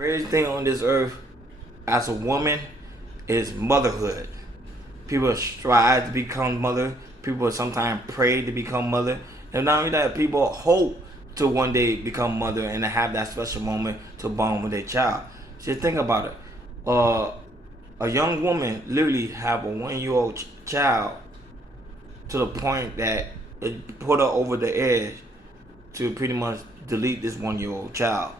Greatest thing on this earth as a woman is motherhood. People strive to become mother. People sometimes pray to become mother. And not only that, people hope to one day become mother and to have that special moment to bond with their child. Just think about it. Uh, a young woman literally have a 1 year old child to the point that it put her over the edge to pretty much delete this 1 year old child.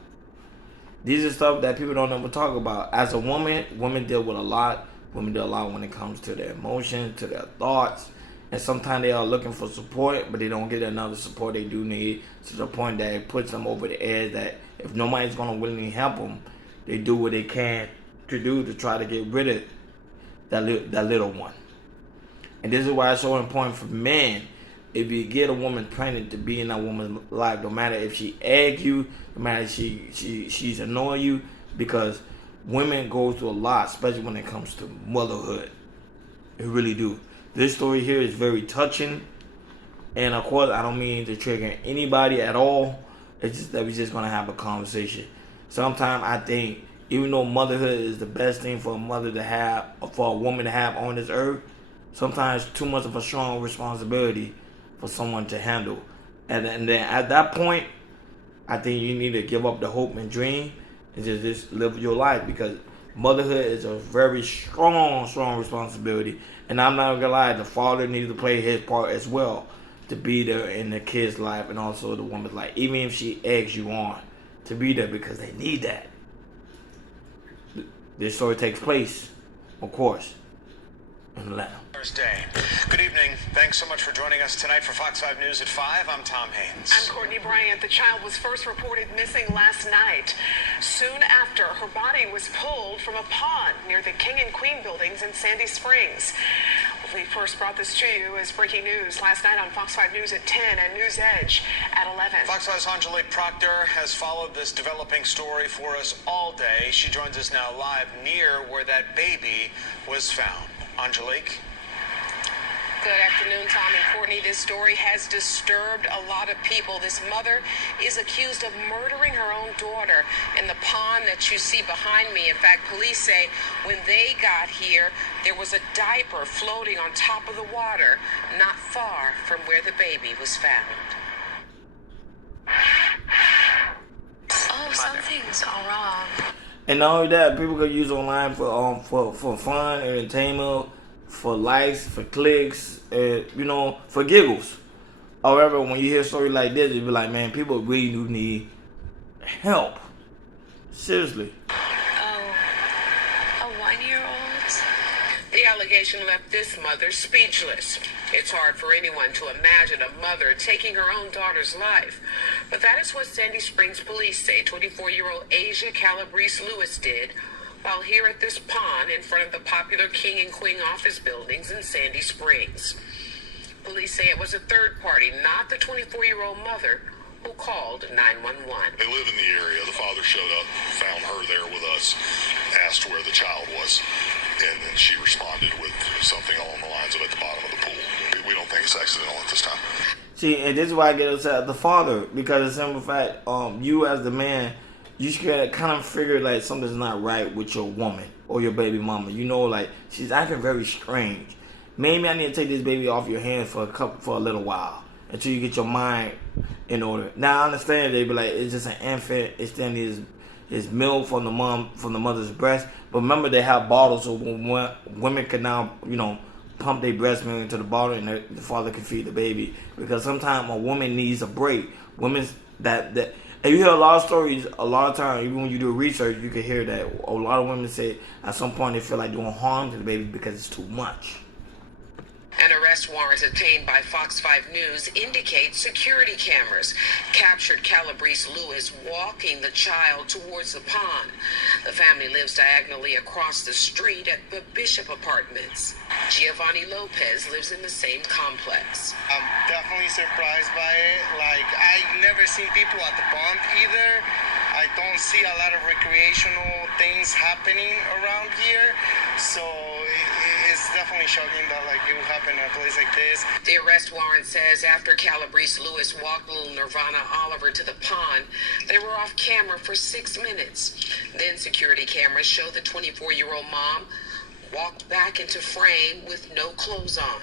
These are stuff that people don't ever talk about. As a woman, women deal with a lot. Women deal a lot when it comes to their emotions, to their thoughts. And sometimes they are looking for support, but they don't get another support they do need, to the point that it puts them over the edge that if nobody's going to willingly help them, they do what they can to do to try to get rid of that little one. And this is why it's so important for men, if you get a woman pregnant, to be in that woman's life, no matter if she egg you, no matter if she's annoying you, because women go through a lot, especially when it comes to motherhood. They really do. This story here is very touching, and of course, I don't mean to trigger anybody at all. It's just that we're just gonna have a conversation. Sometimes I think, even though motherhood is the best thing for a mother to have, or for a woman to have on this earth, sometimes too much of a strong responsibility for someone to handle. And then at that point, I think you need to give up the hope and dream and just live your life, because motherhood is a very strong responsibility. And I'm not gonna lie, the father needs to play his part as well, to be there in the kid's life and also the woman's life, even if she eggs you on, to be there because they need that. This story takes place, of course, in Atlanta. Thursday. Good evening. Thanks so much for joining us tonight for Fox 5 News at 5. I'm Tom Haynes. I'm Courtney Bryant. The child was first reported missing last night. Soon after, her body was pulled from a pond near the King and Queen buildings in Sandy Springs. We first brought this to you as breaking news last night on Fox 5 News at 10 and News Edge at 11. Fox 5's Angelique Proctor has followed this developing story for us all day. She joins us now live near where that baby was found. Angelique? Good afternoon, Tom and Courtney. This story has disturbed a lot of people. This mother is accused of murdering her own daughter in the pond that you see behind me. In fact, police say when they got here, there was a diaper floating on top of the water, not far from where the baby was found. Oh, something's all wrong. And not only that, people could use online for fun, entertainment, for likes, for clicks, for giggles. However, when you hear a story like this, you be like, man, people really do need help. Seriously. Oh, a 1-year-old? The allegation left this mother speechless. It's hard for anyone to imagine a mother taking her own daughter's life. But that is what Sandy Springs police say 24-year-old Asia Calabrese Lewis did while here at this pond in front of the popular King and Queen office buildings in Sandy Springs. Police say it was a third party, not the 24-year-old mother, who called 911. They live in the area. The father showed up, found her there with us, asked where the child was, and then she responded with something along the lines of at the bottom of the pool. We don't think it's accidental at this time. See, and this is why I get upset at the father, because the simple fact, you as the man, you should kind of figure like something's not right with your woman or your baby mama. You know, like she's acting very strange. Maybe I need to take this baby off your hands for a little while until you get your mind in order. Now I understand they be like, it's just an infant, it's then his milk from the mother's breast. But remember, they have bottles, so women can now pump their breast milk into the bottle, and the father can feed the baby. Because sometimes a woman needs a break. Women's that. And you hear a lot of stories, a lot of times, even when you do research, you can hear that a lot of women say at some point they feel like doing harm to the baby because it's too much. An arrest warrant obtained by Fox 5 News indicates security cameras captured Calabrese Lewis walking the child towards the pond. The family lives diagonally across the street at the Bishop Apartments. Giovanni Lopez lives in the same complex. I'm definitely surprised by it. Like, I've never seen people at the pond either. I don't see a lot of recreational things happening around here. So it's definitely shocking that like it would happen in a place like this. The arrest warrant says after Calabrese Lewis walked little Nirvana Oliver to the pond, they were off camera for 6 minutes. Then security cameras show the 24-year-old mom walked back into frame with no clothes on.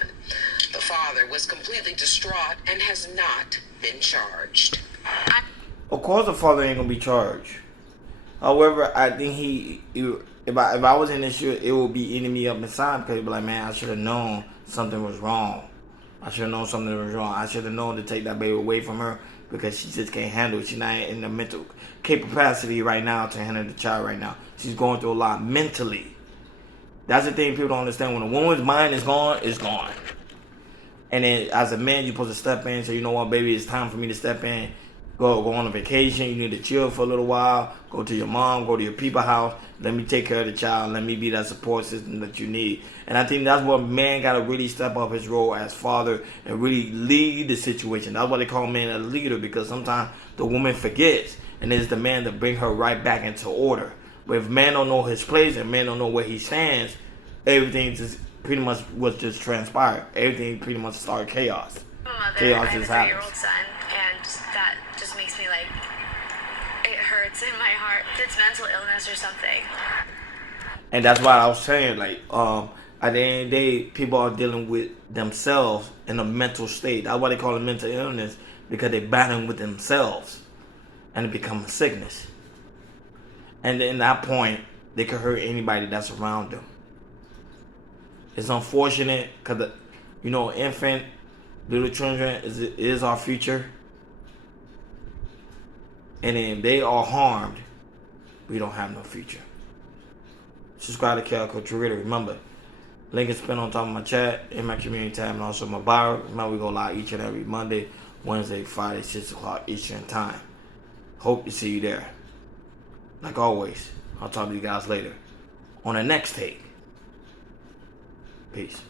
The father was completely distraught and has not been charged. Of course, the father ain't gonna be charged. However, I think if I was in this shit, it would be eating me up inside because he'd be like, man, I should have known something was wrong. I should have known something was wrong. I should have known to take that baby away from her because she just can't handle it. She's not in the mental capacity right now to handle the child right now. She's going through a lot mentally. That's the thing people don't understand. When a woman's mind is gone, it's gone. And then as a man, you're supposed to step in. So you know what, baby, it's time for me to step in. Go on a vacation. You need to chill for a little while. Go to your mom. Go to your people's house. Let me take care of the child. Let me be that support system that you need. And I think that's what man got to really step up his role as father and really lead the situation. That's why they call man a leader, because sometimes the woman forgets. And it's the man to bring her right back into order. But if man don't know his place and man don't know where he stands, everything just pretty much was just transpired. Everything pretty much started chaos. I'm a mother. Chaos I have just a 3-year-old happens. son, and that just makes me like, it hurts in my heart. It's mental illness or something. And that's why I was saying, like, at the end of the day, people are dealing with themselves in a mental state. That's why they call it mental illness, because they're battling with themselves, and it becomes a sickness. And in that point, they could hurt anybody that's around them. It's unfortunate because, you know, infant, little children is our future. And then they are harmed, we don't have no future. Subscribe to Calico Creator. Remember, link is pinned on top of my chat, in my community tab, and also my bio. Remember, we go live each and every Monday, Wednesday, Friday, 6 o'clock Eastern time. Hope to see you there. Like always, I'll talk to you guys later on the next take. Peace.